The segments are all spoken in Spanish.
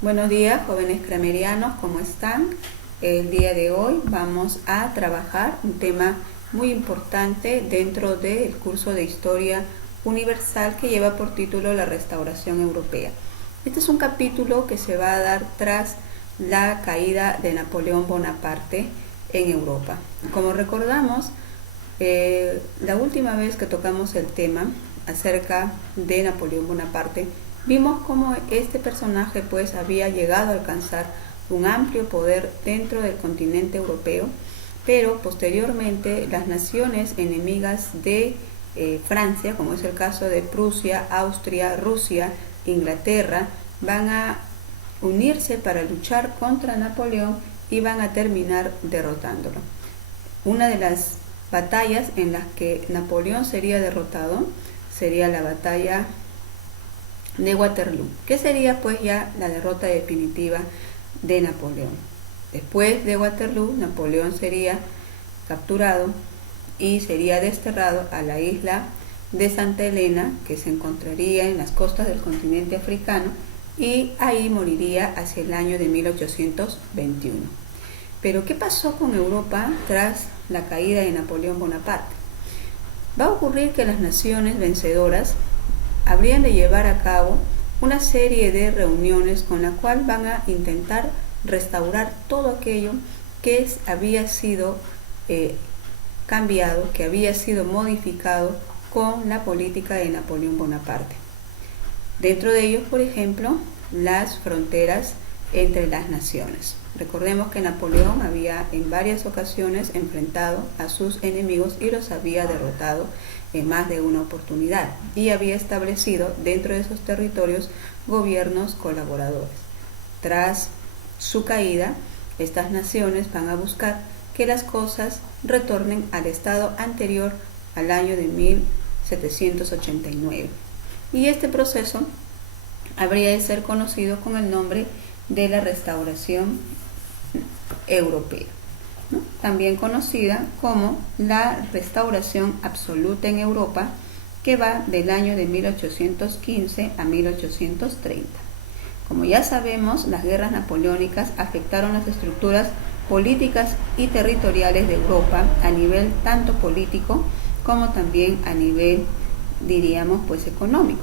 Buenos días, jóvenes cramerianos, ¿cómo están? El día de hoy vamos a trabajar un tema muy importante dentro del curso de Historia Universal que lleva por título La Restauración Europea. Este es un capítulo que se va a dar tras la caída de Napoleón Bonaparte en Europa. Como recordamos, la última vez que tocamos el tema acerca de Napoleón Bonaparte, vimos cómo este personaje pues había llegado a alcanzar un amplio poder dentro del continente europeo, pero posteriormente las naciones enemigas de Francia, como es el caso de Prusia, Austria, Rusia, Inglaterra, van a unirse para luchar contra Napoleón y van a terminar derrotándolo. Una de las batallas en las que Napoleón sería derrotado sería la batalla de Waterloo, que sería pues ya la derrota definitiva de Napoleón. Después de Waterloo, Napoleón sería capturado y sería desterrado a la isla de Santa Elena, que se encontraría en las costas del continente africano, y ahí moriría hacia el año de 1821. Pero ¿qué pasó con Europa tras la caída de Napoleón Bonaparte? Va a ocurrir que las naciones vencedoras habrían de llevar a cabo una serie de reuniones con la cual van a intentar restaurar todo aquello que había sido cambiado, que había sido modificado con la política de Napoleón Bonaparte. Dentro de ellos, por ejemplo, las fronteras entre las naciones. Recordemos que Napoleón había en varias ocasiones enfrentado a sus enemigos y los había derrotado en más de una oportunidad y había establecido dentro de esos territorios gobiernos colaboradores. Tras su caída, estas naciones van a buscar que las cosas retornen al estado anterior al año de 1789. Y este proceso habría de ser conocido con el nombre de la Restauración Europea, ¿no? También conocida como la Restauración Absoluta en Europa, que va del año de 1815 a 1830. Como ya sabemos, las guerras napoleónicas afectaron las estructuras políticas y territoriales de Europa a nivel tanto político como también a nivel, diríamos, pues económico.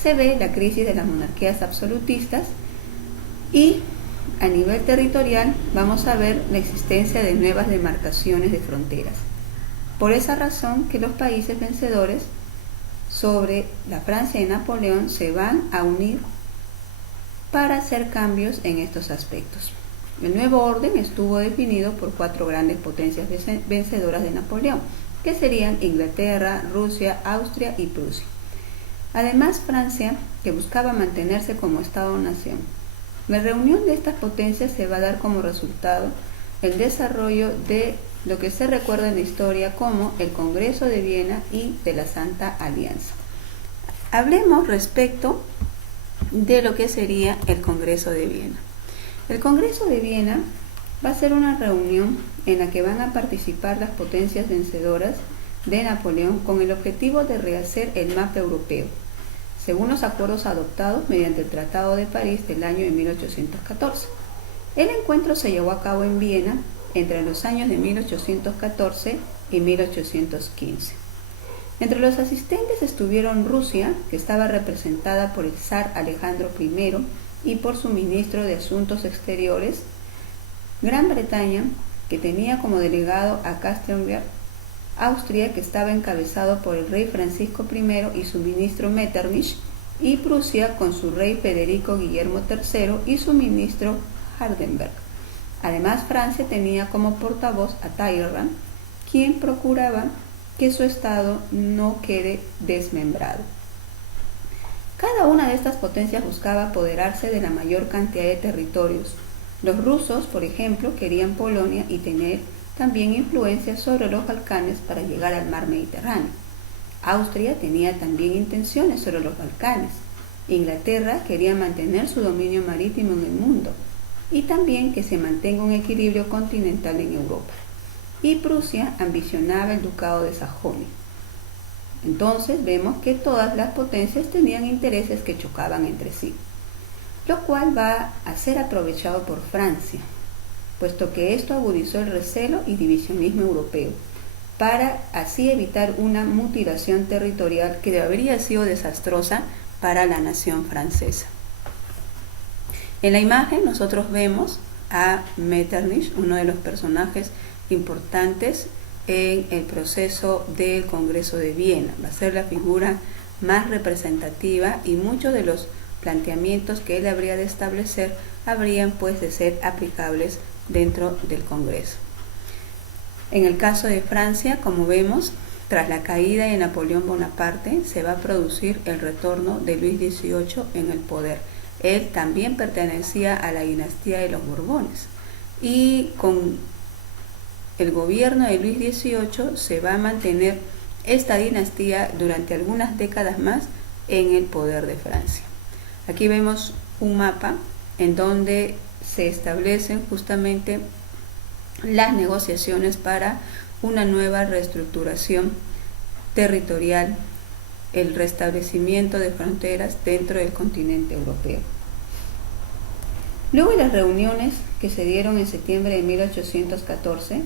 Se ve la crisis de las monarquías absolutistas y a nivel territorial vamos a ver la existencia de nuevas demarcaciones de fronteras. Por esa razón que los países vencedores sobre la Francia de Napoleón se van a unir para hacer cambios en estos aspectos. El nuevo orden estuvo definido por 4 grandes potencias vencedoras de Napoleón, que serían Inglaterra, Rusia, Austria y Prusia. Además, Francia, que buscaba mantenerse como Estado-nación. La reunión de estas potencias se va a dar como resultado el desarrollo de lo que se recuerda en la historia como el Congreso de Viena y de la Santa Alianza. Hablemos respecto de lo que sería el Congreso de Viena. El Congreso de Viena va a ser una reunión en la que van a participar las potencias vencedoras de Napoleón con el objetivo de rehacer el mapa europeo, según los acuerdos adoptados mediante el Tratado de París del año de 1814. El encuentro se llevó a cabo en Viena entre los años de 1814 y 1815. Entre los asistentes estuvieron Rusia, que estaba representada por el zar Alejandro I y por su ministro de Asuntos Exteriores, Gran Bretaña, que tenía como delegado a Köstler, Austria, que estaba encabezado por el rey Francisco I y su ministro Metternich, y Prusia con su rey Federico Guillermo III y su ministro Hardenberg. Además, Francia tenía como portavoz a Talleyrand, quien procuraba que su estado no quede desmembrado. Cada una de estas potencias buscaba apoderarse de la mayor cantidad de territorios. Los rusos, por ejemplo, querían Polonia y tener también influencia sobre los Balcanes para llegar al mar Mediterráneo. Austria tenía también intenciones sobre los Balcanes. Inglaterra quería mantener su dominio marítimo en el mundo y también que se mantenga un equilibrio continental en Europa. Y Prusia ambicionaba el ducado de Sajonia. Entonces vemos que todas las potencias tenían intereses que chocaban entre sí. lo cual va a ser aprovechado por Francia, puesto que esto agudizó el recelo y divisionismo europeo, para así evitar una mutilación territorial que habría sido desastrosa para la nación francesa. En la imagen nosotros vemos a Metternich, uno de los personajes importantes en el proceso del Congreso de Viena. Va a ser la figura más representativa y muchos de los planteamientos que él habría de establecer habrían pues de ser aplicables dentro del Congreso. En el caso de Francia, como vemos, tras la caída de Napoleón Bonaparte, se va a producir el retorno de Luis XVIII en el poder. Él también pertenecía a la dinastía de los Borbones y con el gobierno de Luis XVIII se va a mantener esta dinastía durante algunas décadas más en el poder de Francia. Aquí vemos un mapa en donde se establecen justamente las negociaciones para una nueva reestructuración territorial, el restablecimiento de fronteras dentro del continente europeo. Luego de las reuniones que se dieron en septiembre de 1814,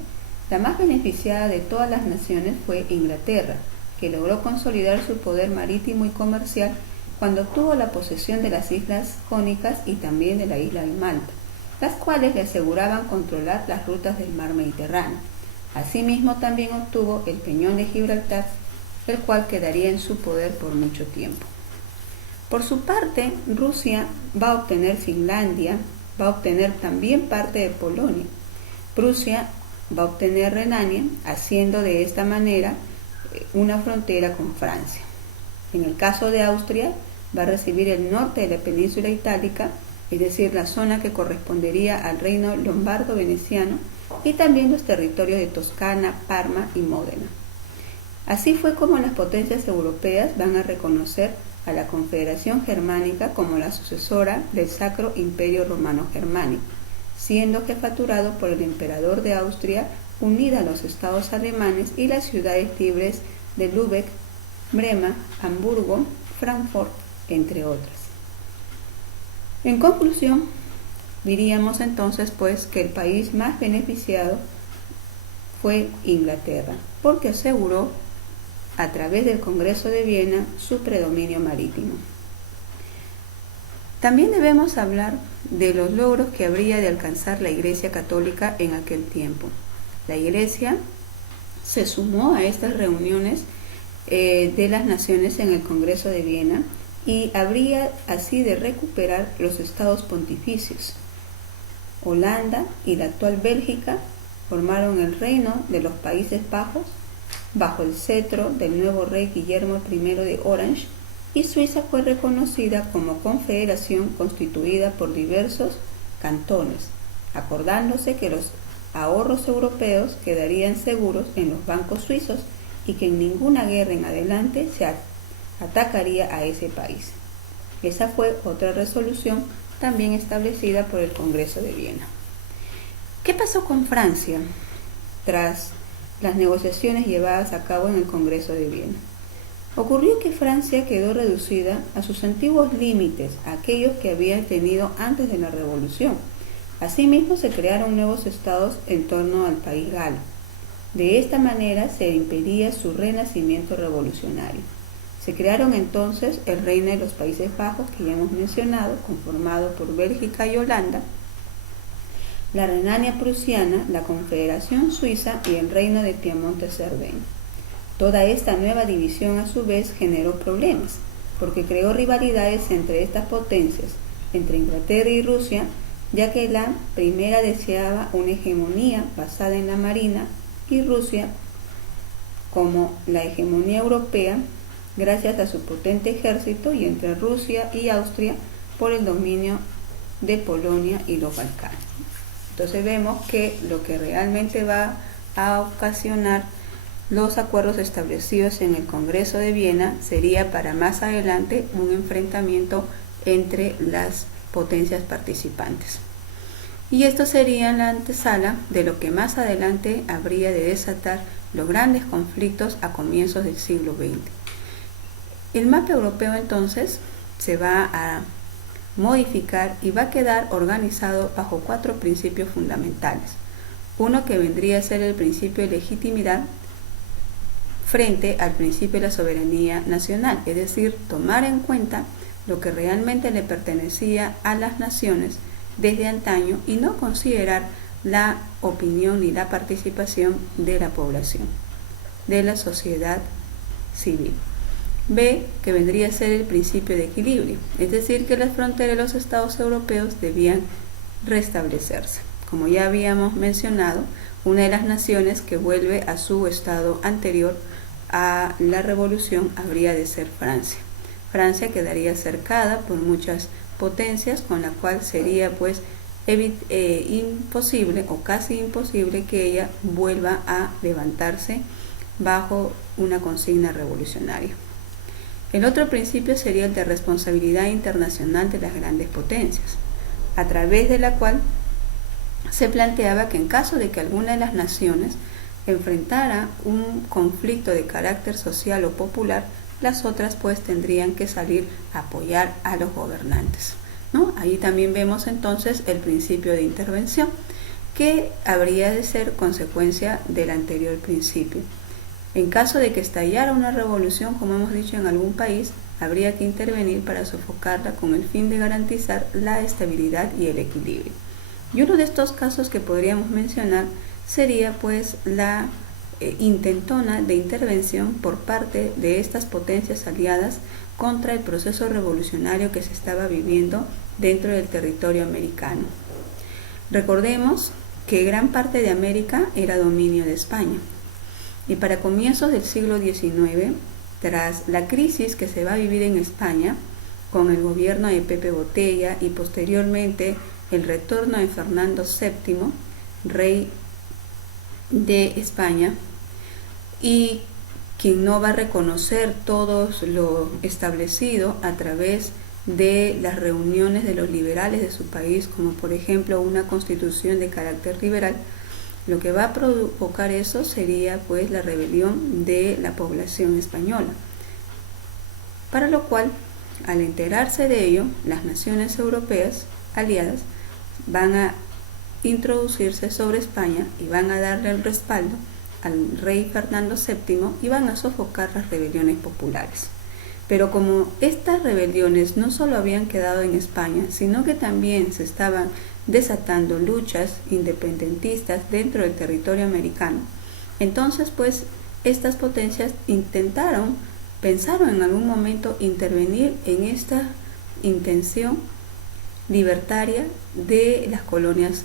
la más beneficiada de todas las naciones fue Inglaterra, que logró consolidar su poder marítimo y comercial cuando obtuvo la posesión de las Islas Jónicas y también de la isla de Malta, las cuales le aseguraban controlar las rutas del mar Mediterráneo. Asimismo, también obtuvo el Peñón de Gibraltar, el cual quedaría en su poder por mucho tiempo. Por su parte, Rusia va a obtener Finlandia, va a obtener también parte de Polonia. Prusia va a obtener Renania, haciendo de esta manera una frontera con Francia. En el caso de Austria, va a recibir el norte de la península itálica, es decir, la zona que correspondería al reino lombardo-veneciano, y también los territorios de Toscana, Parma y Módena. Así fue como las potencias europeas van a reconocer a la Confederación Germánica como la sucesora del Sacro Imperio Romano Germánico, siendo jefaturado por el emperador de Austria, unida a los estados alemanes y las ciudades libres de Lübeck, Brema, Hamburgo, Frankfurt, entre otras. En conclusión, diríamos entonces pues que el país más beneficiado fue Inglaterra, porque aseguró a través del Congreso de Viena su predominio marítimo. También debemos hablar de los logros que habría de alcanzar la Iglesia Católica en aquel tiempo. La Iglesia se sumó a estas reuniones de las naciones en el Congreso de Viena y habría así de recuperar los estados pontificios. Holanda y la actual Bélgica formaron el reino de los Países Bajos bajo el cetro del nuevo rey Guillermo I de Orange, y Suiza fue reconocida como confederación constituida por diversos cantones, acordándose que los ahorros europeos quedarían seguros en los bancos suizos y que en ninguna guerra en adelante se atacaría a ese país. Esa fue otra resolución también establecida por el Congreso de Viena. ¿Qué pasó con Francia tras las negociaciones llevadas a cabo en el Congreso de Viena? Ocurrió que Francia quedó reducida a sus antiguos límites, aquellos que había tenido antes de la Revolución. Asimismo, se crearon nuevos estados en torno al país galo. De esta manera se impedía su renacimiento revolucionario. Se crearon entonces el Reino de los Países Bajos, que ya hemos mencionado, conformado por Bélgica y Holanda, la Renania prusiana, la Confederación Suiza y el Reino de Piamonte-Cerdeña. Toda esta nueva división a su vez generó problemas, porque creó rivalidades entre estas potencias, entre Inglaterra y Rusia, ya que la primera deseaba una hegemonía basada en la marina y Rusia como la hegemonía europea gracias a su potente ejército, y entre Rusia y Austria por el dominio de Polonia y los Balcanes. Entonces vemos que lo que realmente va a ocasionar los acuerdos establecidos en el Congreso de Viena sería para más adelante un enfrentamiento entre las potencias participantes. Y esto sería la antesala de lo que más adelante habría de desatar los grandes conflictos a comienzos del siglo XX. El mapa europeo entonces se va a modificar y va a quedar organizado bajo 4 principios fundamentales. Uno que vendría a ser el principio de legitimidad frente al principio de la soberanía nacional, es decir, tomar en cuenta lo que realmente le pertenecía a las naciones desde antaño y no considerar la opinión ni la participación de la población, de la sociedad civil. B, que vendría a ser el principio de equilibrio, es decir, que las fronteras de los estados europeos debían restablecerse. Como ya habíamos mencionado, una de las naciones que vuelve a su estado anterior a la revolución habría de ser Francia. Francia quedaría cercada por muchas potencias, con la cual sería pues imposible o casi imposible que ella vuelva a levantarse bajo una consigna revolucionaria. El otro principio sería el de responsabilidad internacional de las grandes potencias, a través de la cual se planteaba que en caso de que alguna de las naciones enfrentara un conflicto de carácter social o popular, las otras pues tendrían que salir a apoyar a los gobernantes, ¿no? Ahí también vemos entonces el principio de intervención, que habría de ser consecuencia del anterior principio. En caso de que estallara una revolución, como hemos dicho, en algún país, habría que intervenir para sofocarla con el fin de garantizar la estabilidad y el equilibrio. Y uno de estos casos que podríamos mencionar sería pues la intentona de intervención por parte de estas potencias aliadas contra el proceso revolucionario que se estaba viviendo dentro del territorio americano. Recordemos que gran parte de América era dominio de España, y para comienzos del siglo XIX, tras la crisis que se va a vivir en España con el gobierno de Pepe Botella y posteriormente el retorno de Fernando VII, rey de España, y quien no va a reconocer todo lo establecido a través de las reuniones de los liberales de su país, como por ejemplo una constitución de carácter liberal, lo que va a provocar eso sería pues la rebelión de la población española, para lo cual, al enterarse de ello, las naciones europeas aliadas van a introducirse sobre España y van a darle el respaldo al rey Fernando VII y van a sofocar las rebeliones populares. Pero como estas rebeliones no solo habían quedado en España, sino que también se estaban desatando luchas independentistas dentro del territorio americano, entonces pues estas potencias pensaron en algún momento intervenir en esta intención libertaria de las colonias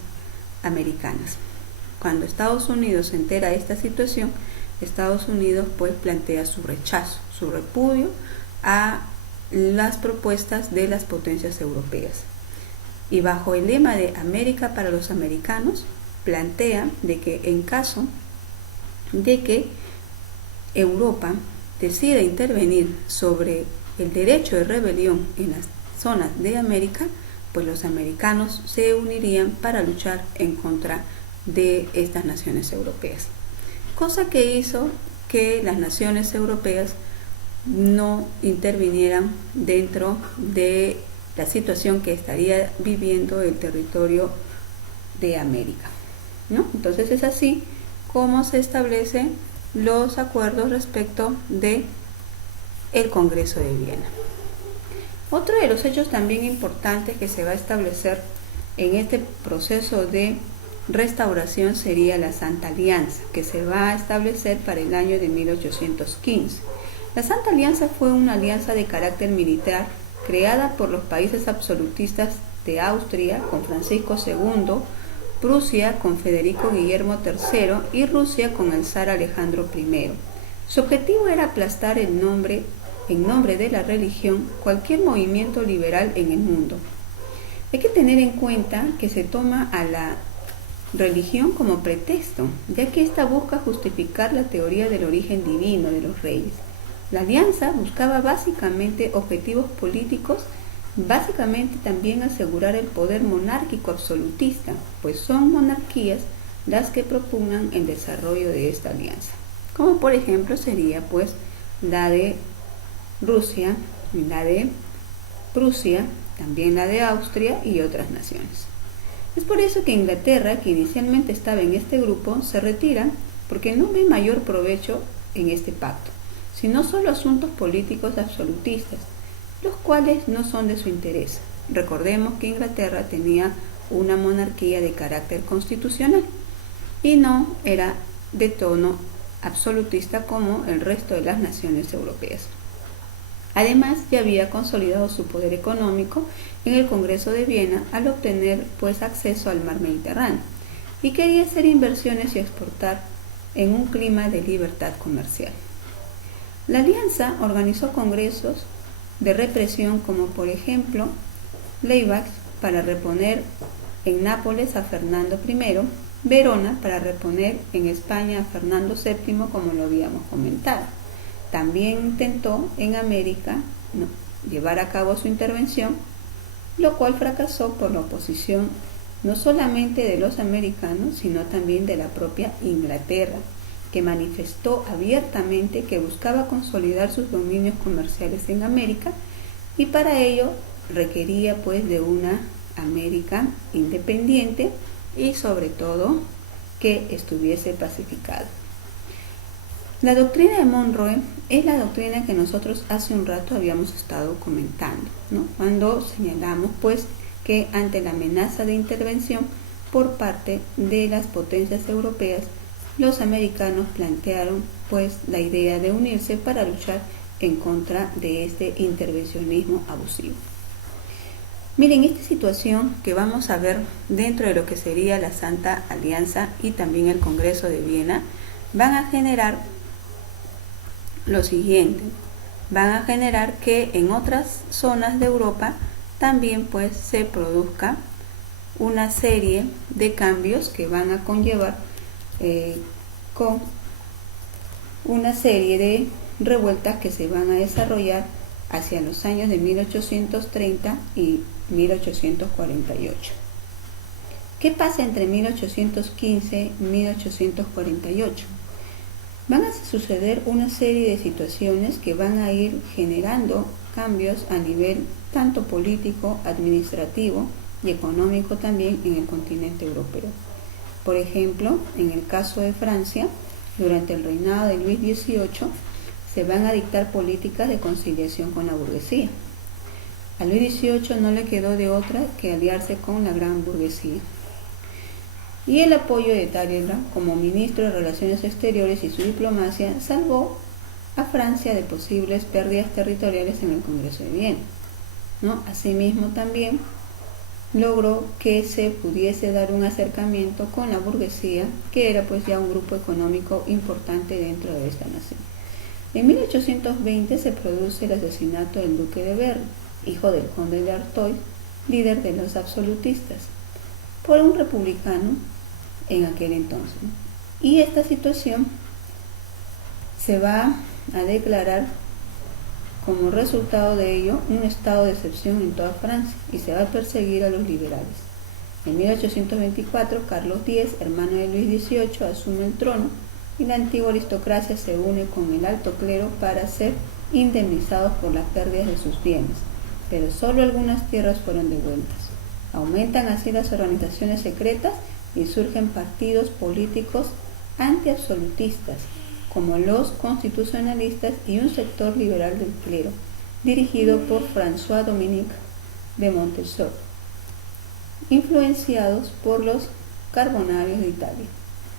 americanas. Cuando Estados Unidos se entera de esta situación, Estados Unidos pues plantea su rechazo, su repudio a las propuestas de las potencias europeas. Y bajo el lema de América para los americanos, plantea de que en caso de que Europa decida intervenir sobre el derecho de rebelión en las zonas de América, pues los americanos se unirían para luchar en contra de estas naciones europeas. Cosa que hizo que las naciones europeas no intervinieran dentro de la situación que estaría viviendo el territorio de América, ¿no? Entonces es así como se establecen los acuerdos respecto de el Congreso de Viena. Otro de los hechos también importantes que se va a establecer en este proceso de restauración sería la Santa Alianza, que se va a establecer para el año de 1815. La Santa Alianza fue una alianza de carácter militar creada por los países absolutistas de Austria con Francisco II, Prusia con Federico Guillermo III y Rusia con el zar Alejandro I. Su objetivo era aplastar en nombre de la religión cualquier movimiento liberal en el mundo. Hay que tener en cuenta que se toma a la religión como pretexto, ya que ésta busca justificar la teoría del origen divino de los reyes. La alianza buscaba básicamente objetivos políticos, básicamente también asegurar el poder monárquico absolutista, pues son monarquías las que propugnan el desarrollo de esta alianza, como por ejemplo sería pues la de Rusia, la de Prusia, también la de Austria y otras naciones. Es por eso que Inglaterra, que inicialmente estaba en este grupo, se retira porque no ve mayor provecho en este pacto, sino solo asuntos políticos absolutistas, los cuales no son de su interés. Recordemos que Inglaterra tenía una monarquía de carácter constitucional y no era de tono absolutista como el resto de las naciones europeas. Además, ya había consolidado su poder económico en el Congreso de Viena al obtener acceso al mar Mediterráneo y quería hacer inversiones y exportar en un clima de libertad comercial. La alianza organizó congresos de represión como por ejemplo Leibach para reponer en Nápoles a Fernando I, Verona para reponer en España a Fernando VII, como lo habíamos comentado. También intentó en América llevar a cabo su intervención, lo cual fracasó por la oposición no solamente de los americanos, sino también de la propia Inglaterra, que manifestó abiertamente que buscaba consolidar sus dominios comerciales en América y para ello requería de una América independiente y sobre todo que estuviese pacificada. La doctrina de Monroe es la doctrina que nosotros hace un rato habíamos estado comentando, ¿no? Cuando señalamos que ante la amenaza de intervención por parte de las potencias europeas, los americanos plantearon la idea de unirse para luchar en contra de este intervencionismo abusivo. Miren, esta situación que vamos a ver dentro de lo que sería la Santa Alianza y también el Congreso de Viena van a generar lo siguiente: van a generar que en otras zonas de Europa también se produzca una serie de cambios que van a conllevar con una serie de revueltas que se van a desarrollar hacia los años de 1830 y 1848. ¿Qué pasa entre 1815 y 1848? Van a suceder una serie de situaciones que van a ir generando cambios a nivel tanto político, administrativo y económico también en el continente europeo. Por ejemplo, en el caso de Francia, durante el reinado de Luis XVIII, se van a dictar políticas de conciliación con la burguesía. A Luis XVIII no le quedó de otra que aliarse con la gran burguesía. Y el apoyo de Talleyrand como ministro de Relaciones Exteriores y su diplomacia salvó a Francia de posibles pérdidas territoriales en el Congreso de Viena, ¿no? Asimismo también logró que se pudiese dar un acercamiento con la burguesía, que era ya un grupo económico importante dentro de esta nación. En 1820 se produce el asesinato del duque de Berry, hijo del conde de Artois, líder de los absolutistas, por un republicano en aquel entonces. Y esta situación se va a declarar como resultado de ello un estado de excepción en toda Francia y se va a perseguir a los liberales. En 1824, Carlos X, hermano de Luis XVIII, asume el trono y la antigua aristocracia se une con el alto clero para ser indemnizados por las pérdidas de sus bienes, pero solo algunas tierras fueron devueltas. Aumentan así las organizaciones secretas y surgen partidos políticos antiabsolutistas, como los constitucionalistas y un sector liberal del clero, dirigido por François-Dominique de Montesor, influenciados por los carbonarios de Italia.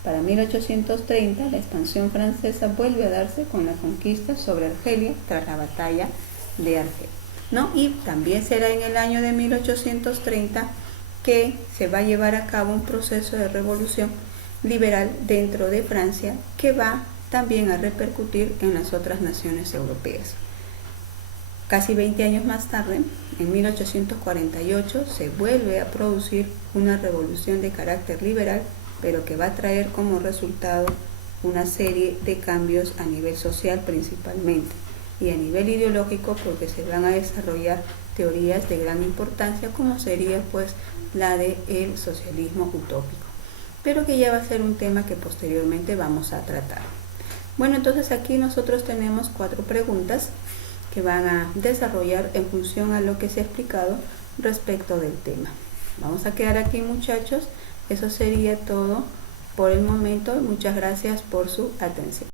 Para 1830, la expansión francesa vuelve a darse con la conquista sobre Argelia tras la batalla de Argel, ¿no? Y también será en el año de 1830 que se va a llevar a cabo un proceso de revolución liberal dentro de Francia que va también a repercutir en las otras naciones europeas. Casi 20 años más tarde, en 1848, se vuelve a producir una revolución de carácter liberal, pero que va a traer como resultado una serie de cambios a nivel social principalmente y a nivel ideológico, porque se van a desarrollar teorías de gran importancia como sería la del socialismo utópico, pero que ya va a ser un tema que posteriormente vamos a tratar. Bueno, entonces aquí nosotros tenemos 4 preguntas que van a desarrollar en función a lo que se ha explicado respecto del tema. Vamos a quedar aquí, muchachos. Eso sería todo por el momento. Muchas gracias por su atención.